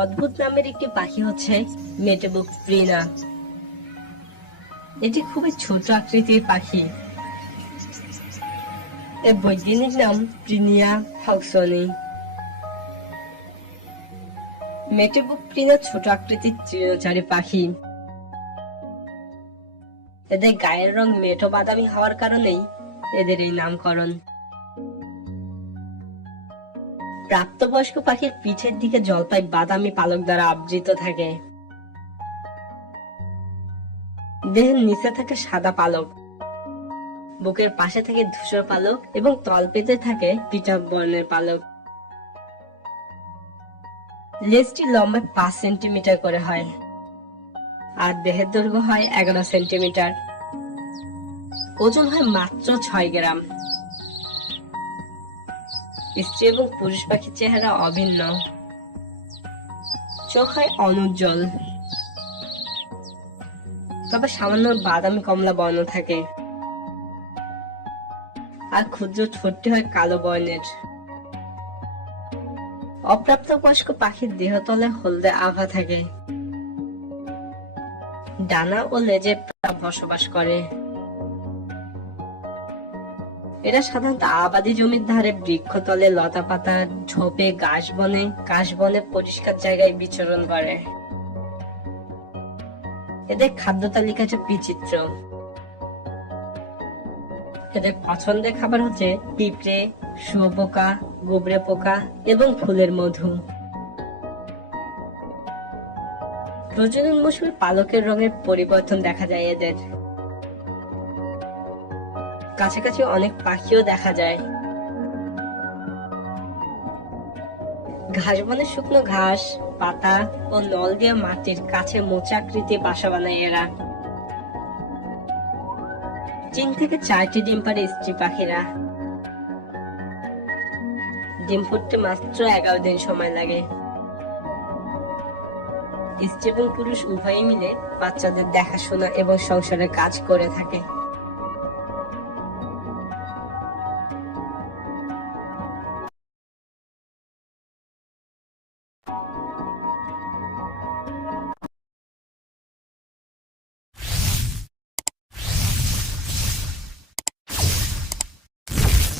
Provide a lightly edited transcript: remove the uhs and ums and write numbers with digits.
অদ্ভুত নামের একটি পাখি হচ্ছে মেটেবুক প্রিনা। এটি খুবই ছোট আকৃতির পাখি। এর বৈজ্ঞানিক নাম প্রিনিয়া হক্সনি। মেটেবুক প্রিনা ছোট আকৃতির তৃণচারী পাখি। এদের গায়ের রং মেটো বাদামি হওয়ার কারণেই এদের এই নামকরণ। প্রাপ্তবয়স্ক পাখির পিঠের দিকে জলপাই বাদামি পালক দ্বারা আবৃত থাকে। দেহের নিচে থাকে সাদা পালক, বুকের পাশে থাকে ধূসর পালক এবং তলপেটে থাকে পিটা বর্ণের পালক। লেজটি লম্বা 5 সেন্টিমিটার করে হয় আর দেহের দৈর্ঘ্য হয় 11 সেন্টিমিটার। ওজন হয় মাত্র 6 গ্রাম। স্ত্রী এবং পুরুষ পাখির চেহারা অভিন্ন। চোখ হয় অনুজ্জ্বল, তবে সামান্য বাদামি কমলা বর্ণ থাকে, আর ক্ষুদ্র ঠোঁটটি হয় কালো বর্ণের। অপ্রাপ্তবয়স্ক পাখির দেহতলে হলদে আভা থাকে। ডানা ও লেজে বসবাস করে। এরা সাধারণত আবাদি জমির ধারে, বৃক্ষতলে, লতা পাতা, ঝোপে, কাশবনে পরিষ্কার জায়গায় বিচরণ করে। এদের খাদ্য তালিকাটা বিচিত্র। এদের পছন্দের খাবার হচ্ছে পিঁপড়ে, শুঁয়োপোকা, গুবরে পোকা এবং ফুলের মধু। প্রজনন মৌসুমে পালকের রঙের পরিবর্তন দেখা যায় এদের। কাছাকাছি অনেক পাখিও দেখা যায়। ঘাস বনে শুকনো ঘাস, পাতা ও নল দিয়ে মাটির কাছে মোচাকৃতি বাসা বানায় এরা। 3 থেকে 4টি ডিম পাড়ে স্ত্রী পাখিরা। ডিম ফুটতে মাত্র 11 দিন সময় লাগে। স্ত্রী এবং পুরুষ উভয়ই মিলে বাচ্চাদের দেখাশোনা এবং সংসারের কাজ করে থাকে।